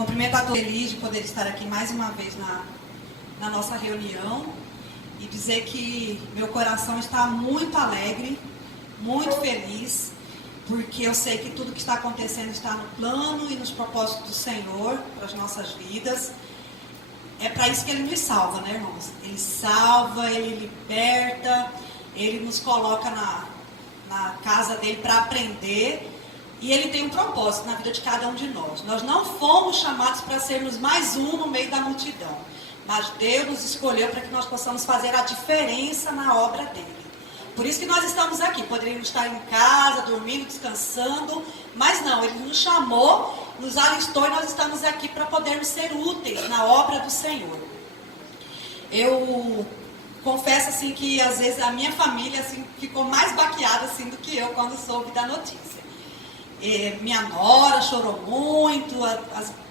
Cumprimentar todos, feliz de poder estar aqui mais uma vez na nossa reunião e dizer que meu coração está muito alegre, muito feliz, porque eu sei que tudo que está acontecendo está no plano e nos propósitos do Senhor para as nossas vidas. É para isso que Ele nos salva, né, irmãos? Ele salva, Ele liberta, Ele nos coloca na casa dEle para aprender. E Ele tem um propósito na vida de cada um de nós. Nós não fomos chamados para sermos mais um no meio da multidão. Mas Deus nos escolheu para que nós possamos fazer a diferença na obra dEle. Por isso que nós estamos aqui. Poderíamos estar em casa, dormindo, descansando. Mas não, Ele nos chamou, nos alistou e nós estamos aqui para podermos ser úteis na obra do Senhor. Eu confesso assim que às vezes a minha família assim, ficou mais baqueada assim, do que eu quando soube da notícia. Minha nora chorou muito,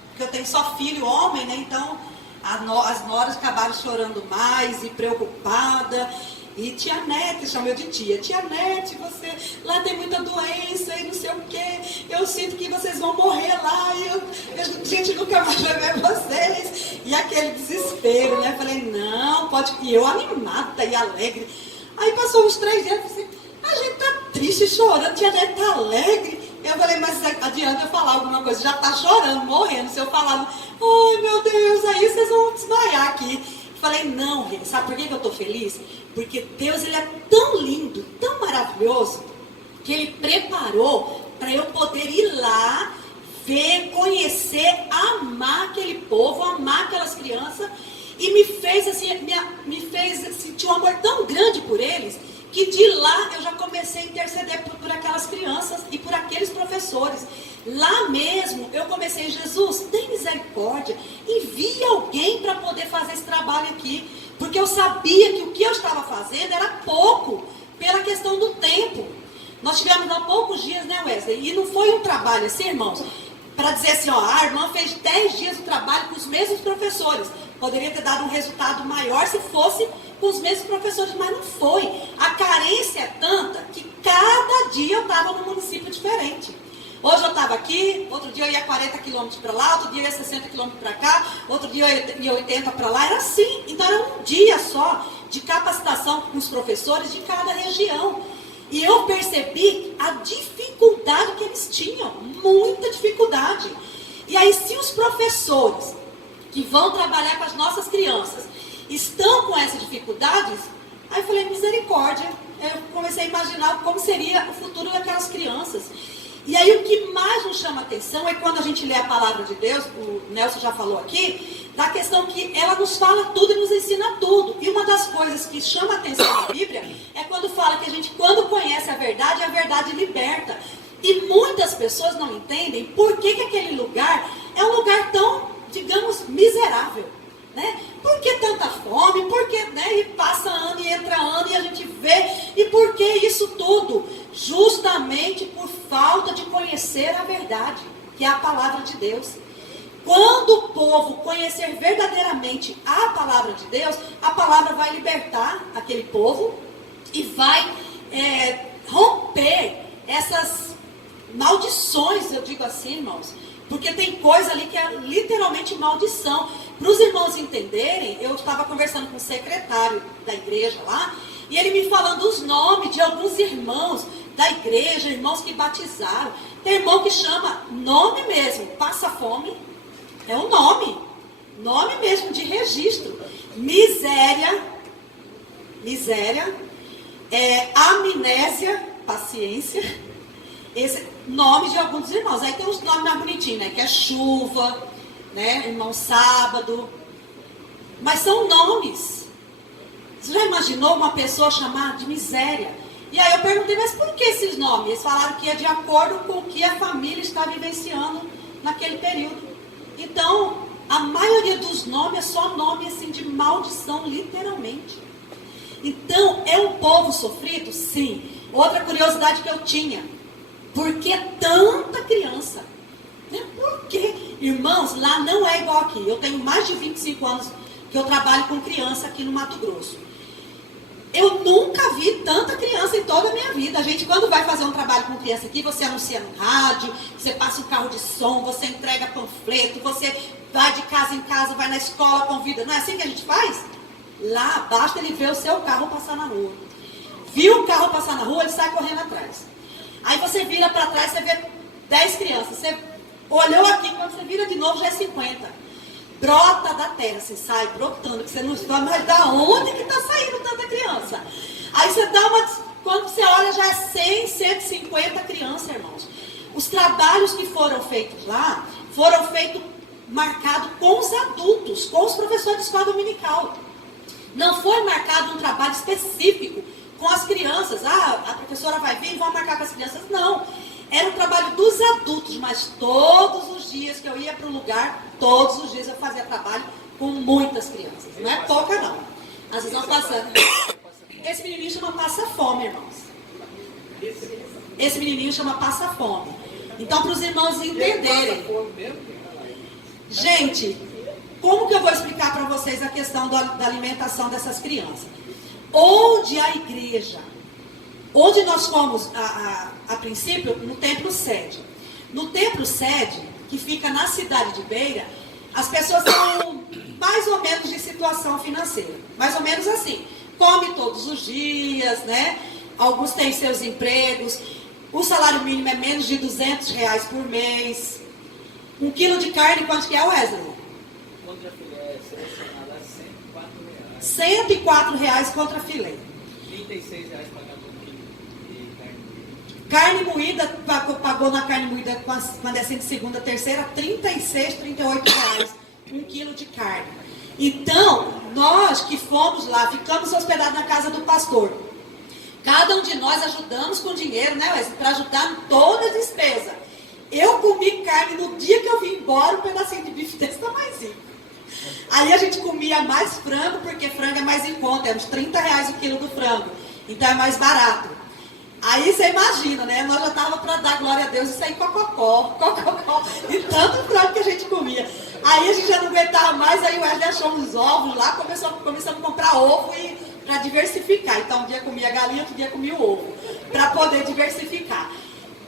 porque eu tenho só filho homem, né? Então as noras acabaram chorando mais e preocupada. E tia Nete, chamou de tia Nete, você lá tem muita doença e não sei o que, eu sinto que vocês vão morrer lá e a gente nunca mais vai ver vocês. E aquele desespero, né? Eu falei, não, pode. E eu animada e alegre. Aí passou uns 3 dias, eu falei assim, a gente tá triste, chorando, tia Nete tá alegre. Eu falei, mas adianta eu falar alguma coisa, já tá chorando, morrendo. Se eu falar, ai meu Deus, aí vocês vão desmaiar aqui. Eu falei, não, Rê, sabe por que eu tô feliz? Porque Deus, Ele é tão lindo, tão maravilhoso, que Ele preparou para eu poder ir lá, ver, conhecer, amar aquele povo, amar aquelas crianças. E me fez sentir um amor tão grande por eles, que de lá eu já comecei a interceder por aquelas crianças e por aqueles professores. Lá mesmo eu comecei, Jesus, tem misericórdia, envia alguém para poder fazer esse trabalho aqui. Porque eu sabia que o que eu estava fazendo era pouco, pela questão do tempo. Nós tivemos há poucos dias, né, Wesley? E não foi um trabalho assim, irmãos, para dizer assim, ó, a irmã fez 10 dias de trabalho com os mesmos professores. Poderia ter dado um resultado maior se fosse com os mesmos professores, mas não foi. A carência é tanta que cada dia eu estava num município diferente. Hoje eu estava aqui, outro dia eu ia 40 quilômetros para lá, outro dia eu ia 60 quilômetros para cá, outro dia eu ia 80 para lá, era assim. Então era um dia só de capacitação com os professores de cada região. E eu percebi a dificuldade que eles tinham, muita dificuldade. E aí se os professores que vão trabalhar com as nossas crianças estão com essas dificuldades, aí eu falei, misericórdia. Eu comecei a imaginar como seria o futuro daquelas crianças. E aí o que mais nos chama atenção é quando a gente lê a palavra de Deus, o Nelson já falou aqui, da questão que ela nos fala tudo e nos ensina tudo. E uma das coisas que chama atenção na Bíblia é quando fala que a gente, quando conhece a verdade liberta. E muitas pessoas não entendem por que aquele lugar é um lugar tão, digamos, miserável. Né? Por que tanta fome? Por que, né? E passa ano e entra ano e a gente vê. E por que isso tudo? Justamente por falta de conhecer a verdade, que é a palavra de Deus. Quando o povo conhecer verdadeiramente a palavra de Deus, a palavra vai libertar aquele povo e vai romper essas maldições, eu digo assim, irmãos. Porque tem coisa ali que é literalmente maldição. Para os irmãos entenderem, eu estava conversando com o secretário da igreja lá, e ele me falando os nomes de alguns irmãos da igreja, irmãos que batizaram. Tem irmão que chama nome mesmo, passa fome, é um nome mesmo de registro. Miséria, amnésia, paciência. Esse nome de alguns irmãos. Aí tem uns nomes mais bonitinhos, né? Que é chuva, né? Irmão sábado. Mas são nomes. Você já imaginou uma pessoa chamada de miséria? E aí eu perguntei, mas por que esses nomes? Eles falaram que é de acordo com o que a família está vivenciando naquele período. Então, a maioria dos nomes é só nome assim de maldição, literalmente. Então, é um povo sofrido? Sim. Outra curiosidade que eu tinha. Por que tanta criança? Né? Por quê? Irmãos, lá não é igual aqui. Eu tenho mais de 25 anos que eu trabalho com criança aqui no Mato Grosso. Eu nunca vi tanta criança em toda a minha vida. A gente, quando vai fazer um trabalho com criança aqui, você anuncia no rádio, você passa um carro de som, você entrega panfleto, você vai de casa em casa, vai na escola, convida. Não é assim que a gente faz? Lá, basta ele ver o seu carro passar na rua. Viu o carro passar na rua, ele sai correndo atrás. Aí você vira para trás, você vê 10 crianças. Você olhou aqui, quando você vira de novo, já é 50. Brota da terra, você sai brotando, que você não sabe mais da onde que está saindo tanta criança. Aí você dá uma... Quando você olha, já é 100, 150 crianças, irmãos. Os trabalhos que foram feitos lá, foram feitos marcados com os adultos, com os professores de escola dominical. Não foi marcado um trabalho específico com as crianças. Ah, a professora vai vir e vai marcar com as crianças. Não. Era o trabalho dos adultos, mas todos os dias que eu ia para o lugar, todos os dias eu fazia trabalho com muitas crianças. Não é pouca, não. Às vezes nós passamos. Esse menininho chama passa-fome, irmãos. Esse menininho chama passa-fome. Então, para os irmãos entenderem. Gente, como que eu vou explicar para vocês a questão da alimentação dessas crianças? Onde a igreja... Onde nós fomos, a princípio, no templo sede. No templo sede, que fica na cidade de Beira, as pessoas são mais ou menos de situação financeira. Mais ou menos assim. Come todos os dias, né? Alguns têm seus empregos. O salário mínimo é menos de R$200 por mês. 1 quilo de carne, quanto que é, Wesley? Contra filé selecionada R$104. R$104 contra filé. R$36 para cada quilo de carne. Carne moída, pagou na carne moída quando é assim de segunda, terceira, R$36, R$38, 1 quilo de carne. Então, nós que fomos lá, ficamos hospedados na casa do pastor. Cada um de nós ajudamos com dinheiro, né, Wesley, para ajudar em toda a despesa. Eu comi carne no dia que eu vim embora, um pedacinho de bife desse tamanhozinho. Aí a gente comia mais frango, porque frango é mais em conta, é uns R$30 o quilo do frango. Então é mais barato. Aí você imagina, né? Nós já estávamos para dar glória a Deus e sair cococó, e tanto frango que a gente comia. Aí a gente já não aguentava mais, aí o Wesley achou uns ovos lá, começamos a comprar ovo para diversificar. Então um dia comia galinha, outro dia comia o ovo, para poder diversificar.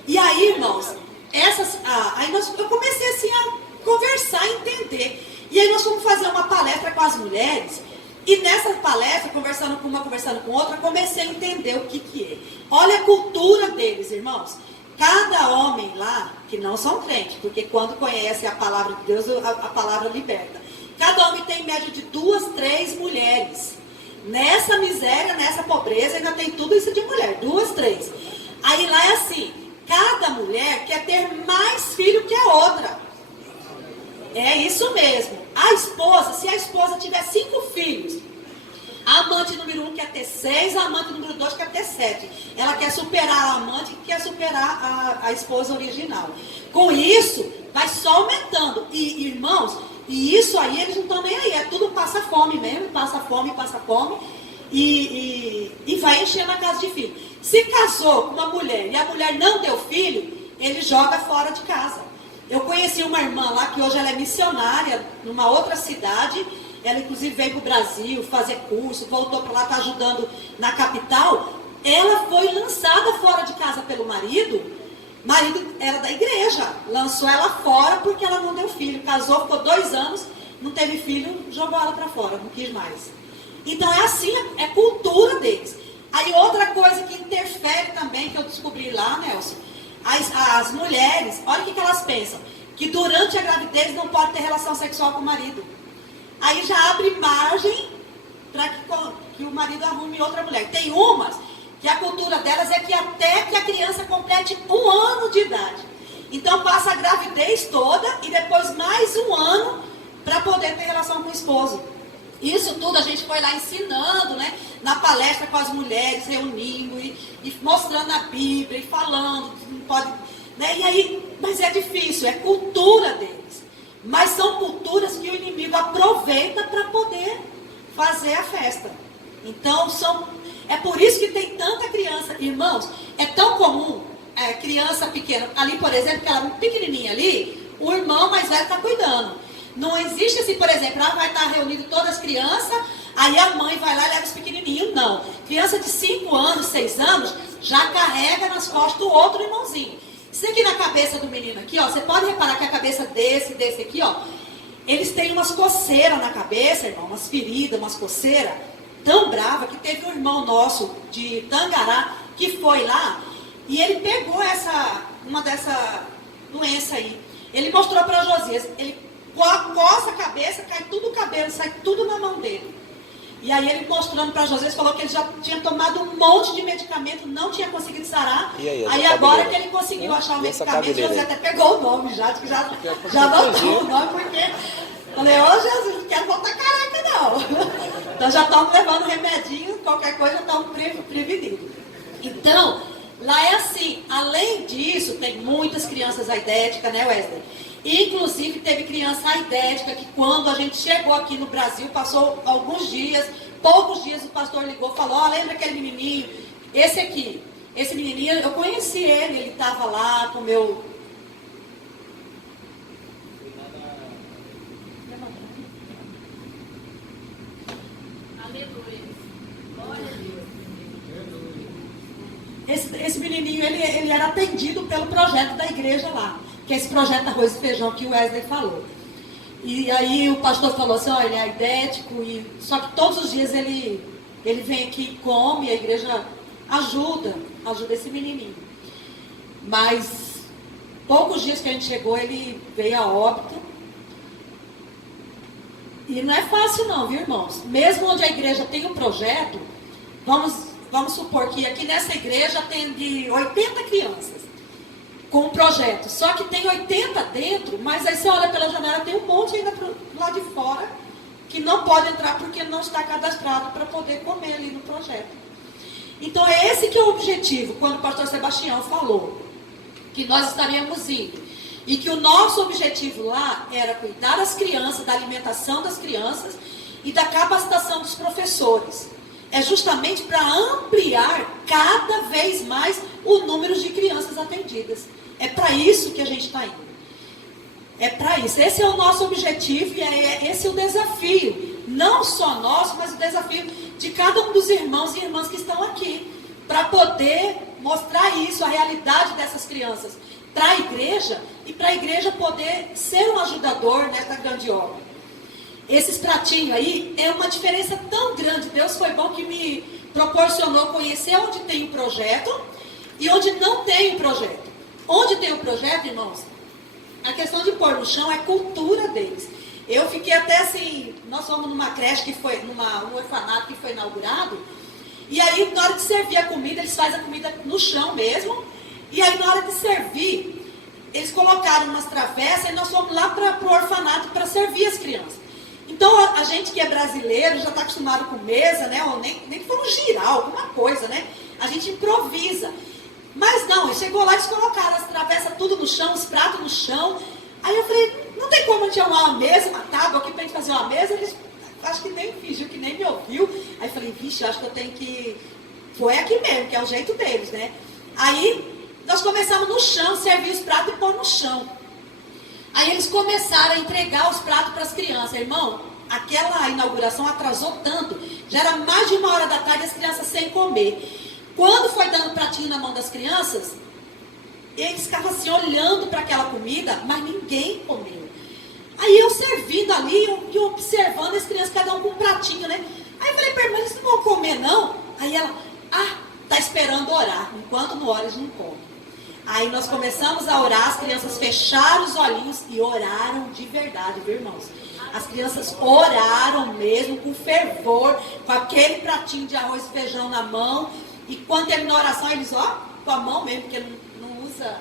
E aí, irmãos, eu comecei assim a conversar, entender. E aí nós fomos fazer uma palestra com as mulheres. E nessa palestra, conversando com uma, conversando com outra, comecei a entender o que é. Olha a cultura deles, irmãos. Cada homem lá, que não são crentes, porque quando conhece a palavra de Deus, a palavra liberta. Cada homem tem em média de 2, 3 mulheres. Nessa miséria, nessa pobreza, ainda tem tudo isso de mulher. 2, 3. Aí lá é assim, cada mulher quer ter mais filho que a outra. É isso mesmo. A esposa, se a esposa tiver 5 filhos, a amante número 1 quer ter 6, a amante número 2 quer ter 7. Ela quer superar a amante e quer superar a esposa original. Com isso, vai só aumentando. E irmãos, e isso aí eles não estão nem aí. É tudo passa fome mesmo, passa fome. E vai enchendo a casa de filho. Se casou com uma mulher e a mulher não deu filho, ele joga fora de casa. Eu conheci uma irmã lá, que hoje ela é missionária, numa outra cidade. Ela, inclusive, veio para o Brasil fazer curso, voltou para lá, está ajudando na capital. Ela foi lançada fora de casa pelo marido. O marido era da igreja. Lançou ela fora porque ela não deu filho. Casou, ficou 2 anos, não teve filho, jogou ela para fora, não quis mais. Então, é assim, é cultura deles. Aí, outra coisa que interfere também, que eu descobri lá, Nelson, as mulheres, olha o que elas pensam, que durante a gravidez não pode ter relação sexual com o marido. Aí já abre margem para que o marido arrume outra mulher. Tem umas que a cultura delas é que até que a criança complete 1 ano de idade. Então passa a gravidez toda e depois mais 1 ano para poder ter relação com o esposo. Isso tudo a gente foi lá ensinando, né? Na palestra com as mulheres, reunindo e mostrando a Bíblia e falando, não pode, né? E aí, mas é difícil, é cultura deles. Mas são culturas que o inimigo aproveita para poder fazer a festa. Então, é por isso que tem tanta criança. Irmãos, é tão comum, criança pequena. Ali, por exemplo, aquela pequenininha ali, o irmão mais velho está cuidando. Não existe assim, por exemplo, vai estar reunido todas as crianças, Aí a mãe vai lá e leva os pequenininhos. Não. Criança de 5 anos, 6 anos, já carrega nas costas do outro irmãozinho. Isso aqui na cabeça do menino aqui, ó, você pode reparar que a cabeça desse aqui, ó, eles têm umas coceiras na cabeça, irmão, umas feridas, umas coceiras, tão brava que teve um irmão nosso de Tangará que foi lá e ele pegou uma dessa doença aí. Ele mostrou para Josias, ele coça a cabeça, cai tudo o cabelo, sai tudo na mão dele. E aí ele mostrando para Josias, falou que ele já tinha tomado um monte de medicamento, não tinha conseguido sarar. Aí agora que ele conseguiu achar o medicamento, José até pegou o nome já anotou o nome, porque falei, ô Jesus, não quero voltar careca não. Então já estamos levando remedinho, qualquer coisa já estamos prevenidos. Então, lá é assim, além disso, tem muitas crianças aidéticas, né, Wesley? Inclusive, teve criança aidética que quando a gente chegou aqui no Brasil, passou alguns dias, poucos dias, o pastor ligou e falou, ó, lembra aquele menininho? Esse aqui, esse menininho, eu conheci ele estava lá com o meu... Esse menininho, ele era atendido pelo projeto da igreja lá, que é esse projeto Arroz e Feijão que o Wesley falou. E aí o pastor falou assim, olha, ele é aidético, só que todos os dias ele vem aqui e come, a igreja ajuda esse menininho. Mas poucos dias que a gente chegou, ele veio a óbito. E não é fácil não, viu, irmãos? Mesmo onde a igreja tem um projeto, vamos supor que aqui nessa igreja atende 80 crianças com um projeto. Só que tem 80 dentro, mas aí você olha pela janela, tem um monte ainda pro lado de fora que não pode entrar porque não está cadastrado para poder comer ali no projeto. Então é esse que é o objetivo, quando o pastor Sebastião falou que nós estaríamos indo. E que o nosso objetivo lá era cuidar das crianças, da alimentação das crianças e da capacitação dos professores. É justamente para ampliar cada vez mais o número de crianças atendidas. É para isso que a gente está indo. É para isso. Esse é o nosso objetivo e esse é o desafio. Não só nosso, mas o desafio de cada um dos irmãos e irmãs que estão aqui. Para poder mostrar isso, a realidade dessas crianças para a igreja e para a igreja poder ser um ajudador nessa grande obra. Esses pratinhos aí é uma diferença tão grande. Deus foi bom que me proporcionou conhecer onde tem um projeto e onde não tem um projeto. Onde tem um projeto, irmãos, a questão de pôr no chão é cultura deles. Eu fiquei até assim, nós fomos numa creche que foi, um orfanato que foi inaugurado, e aí na hora de servir a comida, eles fazem a comida no chão mesmo, e aí na hora de servir, eles colocaram umas travessas e nós fomos lá para o orfanato para servir as crianças. Então, a gente que é brasileiro, já está acostumado com mesa, né? Ou nem que for um giral, alguma coisa, né? A gente improvisa. Mas não, chegou lá e eles colocaram as travessas tudo no chão, os pratos no chão. Aí eu falei, não tem como a gente arrumar uma mesa, uma tábua aqui para a gente fazer uma mesa? Eles, acho que nem fingiu, que nem me ouviu. Aí eu falei, vixe, acho que eu tenho que... Foi aqui mesmo, que é o jeito deles, né? Aí, nós começamos no chão, servir os pratos e pôr no chão. Aí eles começaram a entregar os pratos para as crianças. Irmão, aquela inauguração atrasou tanto. Já era mais de 1h da tarde, as crianças sem comer. Quando foi dando pratinho na mão das crianças, eles ficavam assim, olhando para aquela comida, mas ninguém comeu. Aí eu servindo ali, eu observando as crianças, cada um com um pratinho, né? Aí eu falei para a irmã, eles não vão comer não? Aí ela, tá esperando orar. Enquanto não ora, eles não comem. Aí nós começamos a orar, as crianças fecharam os olhinhos e oraram de verdade, viu, irmãos? As crianças oraram mesmo, com fervor, com aquele pratinho de arroz e feijão na mão. E quando terminou a oração, eles, com a mão mesmo, porque não usa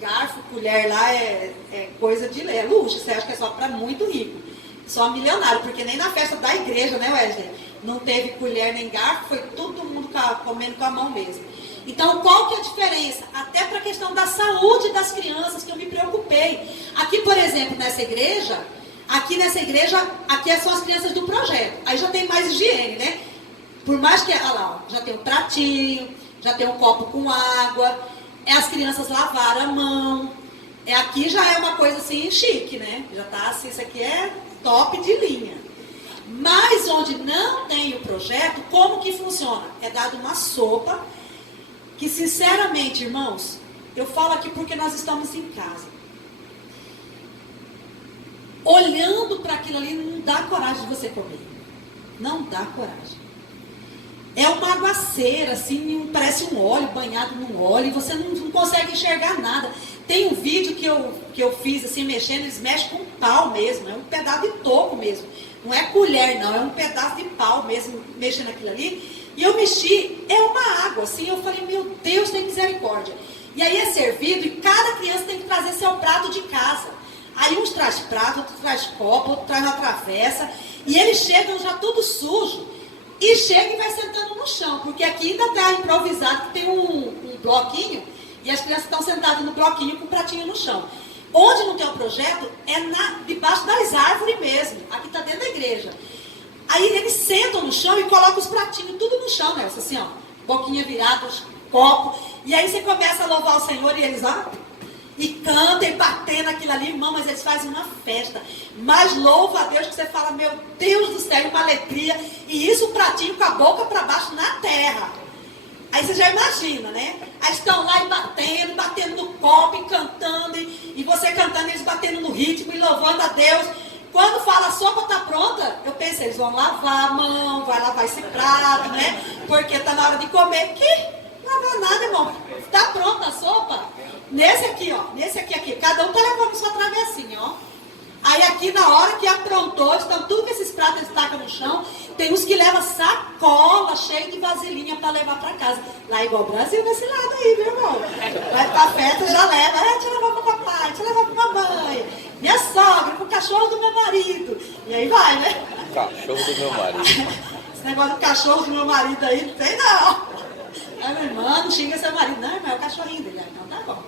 garfo, colher lá, é coisa de luxo. Você acha que é só para muito rico, só milionário, porque nem na festa da igreja, né, Wesley? Não teve colher nem garfo, foi todo mundo comendo com a mão mesmo. Então, qual que é a diferença? Até para a questão da saúde das crianças, que eu me preocupei. Aqui, por exemplo, nessa igreja, aqui são as crianças do projeto. Aí já tem mais higiene, né? Por mais que, olha lá, já tem um pratinho, já tem um copo com água, as crianças lavaram a mão. Aqui já é uma coisa assim chique, né? Já tá assim, isso aqui é top de linha. Mas onde não tem o projeto, como que funciona? É dado uma sopa, que sinceramente, irmãos, eu falo aqui porque nós estamos em casa. Olhando para aquilo ali, não dá coragem de você comer. Não dá coragem. É uma aguaceira, assim, parece um óleo, banhado num óleo, e você não consegue enxergar nada. Tem um vídeo que eu fiz, assim, mexendo, eles mexem com pau mesmo, é um pedaço de toco mesmo. Não é colher, não, é um pedaço de pau mesmo, mexendo aquilo ali. E eu mexi, é uma água, assim, eu falei, meu Deus, tem misericórdia. E aí é servido, e cada criança tem que trazer seu prato de casa. Aí uns traz prato, outro traz copo, outro traz uma travessa, e eles chegam já tudo sujo. E chega e vai sentando no chão, porque aqui ainda está improvisado, que tem um bloquinho, e as crianças estão sentadas no bloquinho com o pratinho no chão. Onde não tem o projeto, é debaixo das árvores mesmo, aqui está dentro da igreja. Aí eles sentam no chão e colocam os pratinhos tudo no chão, Nelson, assim, ó, boquinha virada, copo, e aí você começa a louvar o Senhor e eles, ó, e cantam e batendo aquilo ali, irmão, mas eles fazem uma festa. Mas louva a Deus que você fala, meu Deus do céu, uma alegria. E isso, o pratinho com a boca para baixo na terra. Aí você já imagina, né? Aí estão lá e batendo no copo e cantando. E você cantando, eles batendo no ritmo e louvando a Deus. Quando fala a sopa está pronta, eu pensei, eles vão lavar a mão, vai lavar esse prato, né? Porque está na hora de comer. Que lavar nada, irmão. Está pronta a sopa? Nesse aqui, ó, nesse aqui, cada um está levando sua travessinha, ó. Aí aqui na hora que aprontou, estão tudo que esses pratos estacam no chão, tem uns que levam sacola cheia de vasilhinha para levar para casa. Lá igual o Brasil nesse lado aí, viu, irmão? Vai pra festa, já leva, deixa eu levar pro papai, deixa eu levar pro mamãe, minha sogra, pro cachorro do meu marido. E aí vai, né? Cachorro do meu marido. Esse negócio do cachorro do meu marido aí, não tem não. Aí, meu irmão, não xinga seu marido, não, irmão, é o cachorrinho dele. Então tá bom.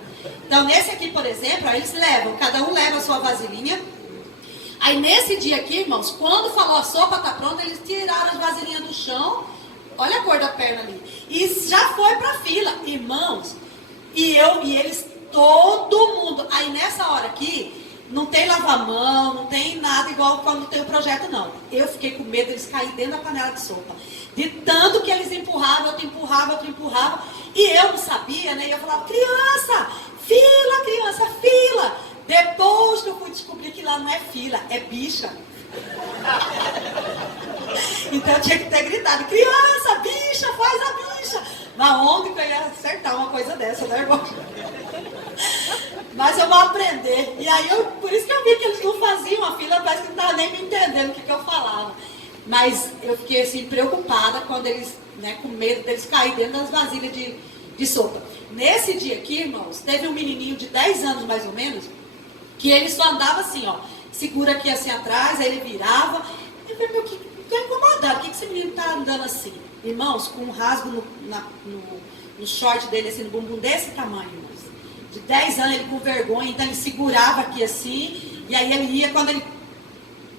Então, nesse aqui, por exemplo, aí eles levam, cada um leva a sua vasilhinha. Aí, nesse dia aqui, irmãos, quando falou a sopa tá pronta, eles tiraram as vasilhinhas do chão. Olha a cor da perna ali. E já foi pra fila, irmãos. E eles, todo mundo. Aí, nessa hora aqui, não tem lavar-mão, não tem nada igual quando tem o projeto, não. Eu fiquei com medo deles caírem dentro da panela de sopa. De tanto que eles empurravam, outro empurrava. E eu não sabia, né? E eu falava, criança, fila. Depois que eu fui descobrir que lá não é fila, é bicha. Então eu tinha que ter gritado, criança, bicha, faz a bicha. Na onde que eu ia acertar uma coisa dessa, né, irmão? Mas eu vou aprender. E aí, por isso que eu vi que eles não faziam a fila, parece que não estavam nem me entendendo o que eu falava. Mas eu fiquei assim, preocupada quando eles, né, com medo deles caírem dentro das vasilhas de sopa. Nesse dia aqui, irmãos, teve um menininho de 10 anos mais ou menos, que ele só andava assim, ó, segura aqui assim atrás, aí ele virava. Eu falei, meu, tô incomodado, por que esse menino tá andando assim? Irmãos, com um rasgo no short dele, assim, no bumbum desse tamanho, irmãos. De 10 anos, ele com vergonha, então ele segurava aqui assim, e aí ele ia, quando ele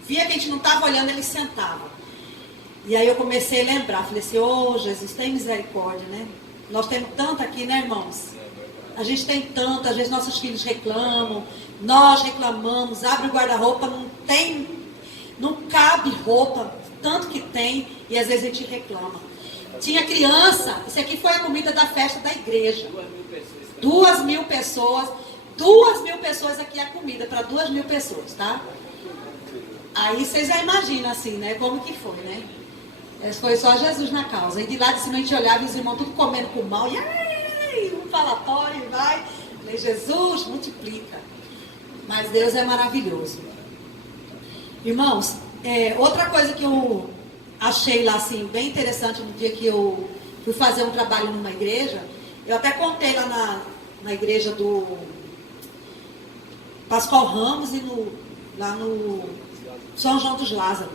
via que a gente não estava olhando, ele sentava. E aí eu comecei a lembrar, falei assim, ô Jesus, tem misericórdia, né? Nós temos tanto aqui, né, irmãos? A gente tem tanto, às vezes nossos filhos reclamam, nós reclamamos, abre o guarda-roupa, não cabe roupa, tanto que tem, e às vezes a gente reclama. Tinha criança, isso aqui foi a comida da festa da igreja. 2.000 pessoas, 2.000 pessoas aqui a comida, para 2.000 pessoas, tá? Aí vocês já imaginam assim, né, como que foi, né? Foi só Jesus na causa. E de lá de cima a gente olhava e os irmãos tudo comendo com mal, e ai, um falatório, e vai. Falei, Jesus, multiplica. Mas Deus é maravilhoso. Irmãos, outra coisa que eu achei lá assim, bem interessante no dia que eu fui fazer um trabalho numa igreja, eu até contei lá na igreja do Pascoal Ramos e lá no São João dos Lázaros.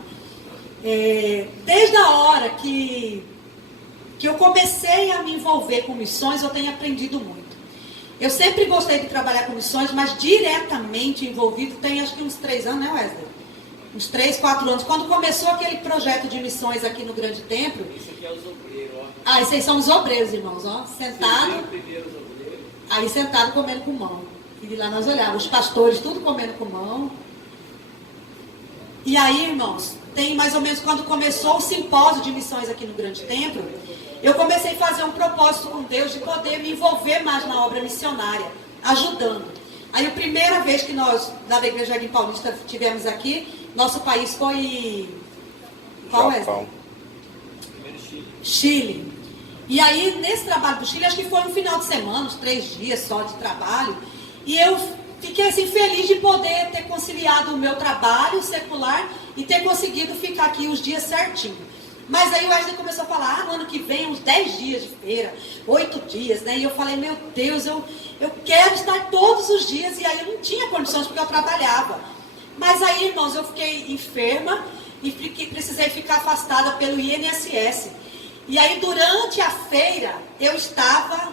Desde a hora que eu comecei a me envolver com missões, eu tenho aprendido muito. Eu sempre gostei de trabalhar com missões, mas diretamente envolvido tem acho que uns 3 anos, né, Wesley? Uns 3, 4 anos. Quando começou aquele projeto de missões aqui no Grande Templo. Isso aqui é os obreiros, ó. Ah, esses são os obreiros, irmãos, ó. Sentado. Aí sentado comendo com mão. E de lá nós olhávamos, os pastores tudo comendo com mão. E aí, irmãos, tem mais ou menos quando começou o simpósio de missões aqui no Grande Templo, eu comecei a fazer um propósito com Deus de poder me envolver mais na obra missionária, ajudando. Aí a primeira vez que nós, da Igreja Jardim Paulista, tivemos aqui, nosso país foi... Qual é? Chile. E aí, nesse trabalho do Chile, acho que foi um final de semana, uns 3 dias só de trabalho, e eu fiquei assim feliz de poder ter conciliado o meu trabalho secular e ter conseguido ficar aqui os dias certinho. Mas aí o Wesley começou a falar, no ano que vem, uns 10 dias de feira, 8 dias, né? E eu falei, meu Deus, eu quero estar todos os dias. E aí eu não tinha condições porque eu trabalhava. Mas aí, irmãos, eu fiquei enferma e precisei ficar afastada pelo INSS. E aí, durante a feira, eu estava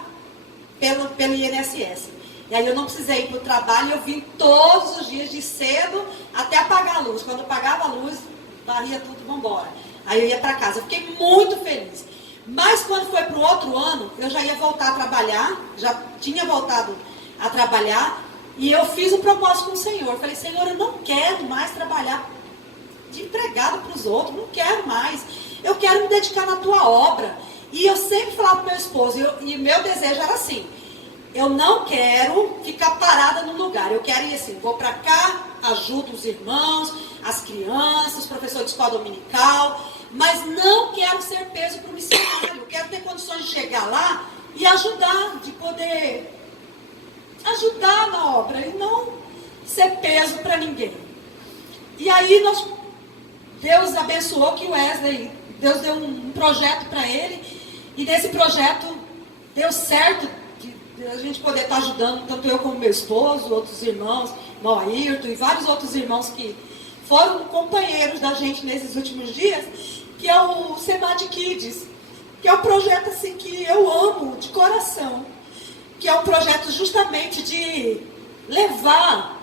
pelo INSS. E aí eu não precisei ir para o trabalho e eu vim todos os dias de cedo até apagar a luz. Quando apagava a luz, varria tudo, vamos embora. Aí eu ia para casa, eu fiquei muito feliz. Mas quando foi para o outro ano, eu já ia voltar a trabalhar, já tinha voltado a trabalhar, e eu fiz um propósito com o Senhor. Eu falei, Senhor, eu não quero mais trabalhar de empregado para os outros, não quero mais. Eu quero me dedicar na tua obra. E eu sempre falava para meu esposo, e meu desejo era assim, eu não quero ficar parada no lugar, eu quero ir assim, vou para cá, ajudo os irmãos, as crianças, os professores de escola dominical, mas não quero ser peso para o missionário, eu quero ter condições de chegar lá e ajudar, de poder ajudar na obra e não ser peso para ninguém. E aí Deus abençoou que o Wesley, Deus deu um projeto para ele, e nesse projeto deu certo de a gente poder estar ajudando, tanto eu como meu esposo, outros irmãos, irmão Ayrton e vários outros irmãos que foram companheiros da gente nesses últimos dias, que é o Semad Kids, que é um projeto assim que eu amo de coração, que é um projeto justamente de levar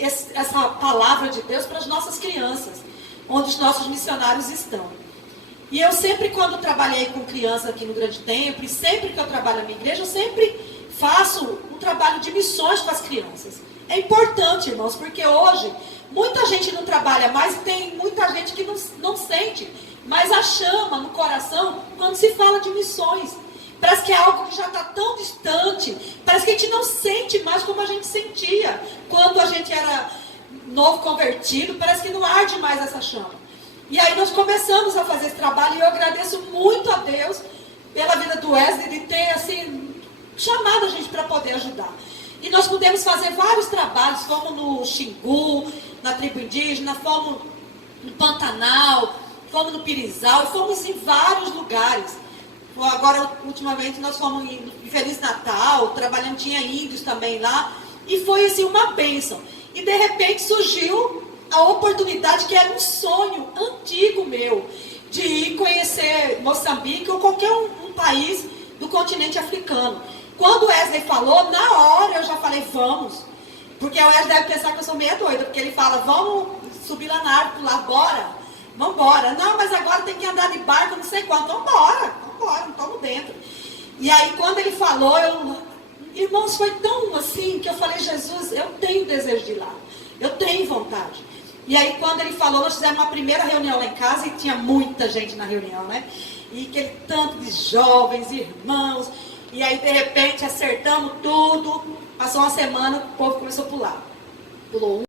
essa palavra de Deus para as nossas crianças, onde os nossos missionários estão. E eu sempre, quando trabalhei com crianças aqui no Grande Templo, e sempre que eu trabalho na minha igreja, eu sempre faço um trabalho de missões com as crianças. É importante, irmãos, porque hoje muita gente não trabalha mais e tem muita gente que não sente mais a chama no coração quando se fala de missões. Parece que é algo que já está tão distante, parece que a gente não sente mais como a gente sentia quando a gente era novo convertido, parece que não arde mais essa chama. E aí nós começamos a fazer esse trabalho e eu agradeço muito a Deus pela vida do Wesley de ter assim chamado a gente para poder ajudar. E nós pudemos fazer vários trabalhos, fomos no Xingu, na tribo indígena, fomos no Pantanal, fomos no Pirizal, e fomos em vários lugares. Agora, ultimamente, nós fomos em Feliz Natal, trabalhando, tinha índios também lá, e foi assim uma bênção. E de repente surgiu a oportunidade, que era um sonho antigo meu, de ir conhecer Moçambique ou qualquer um país do continente africano. Quando o Wesley falou, na hora eu já falei, vamos. Porque o Wesley deve pensar que eu sou meia doida, porque ele fala, vamos subir lá na árvore, lá, bora, vamos embora. Não, mas agora tem que andar de barco, não sei quanto. Vamos embora, não estamos dentro. E aí quando ele falou, irmãos, foi tão assim, que eu falei, Jesus, eu tenho desejo de ir lá, eu tenho vontade. E aí quando ele falou, nós fizemos uma primeira reunião lá em casa, e tinha muita gente na reunião, né? E aquele tanto de jovens, irmãos. E aí, de repente, acertamos tudo. Passou uma semana, o povo começou a pular. Pulou um.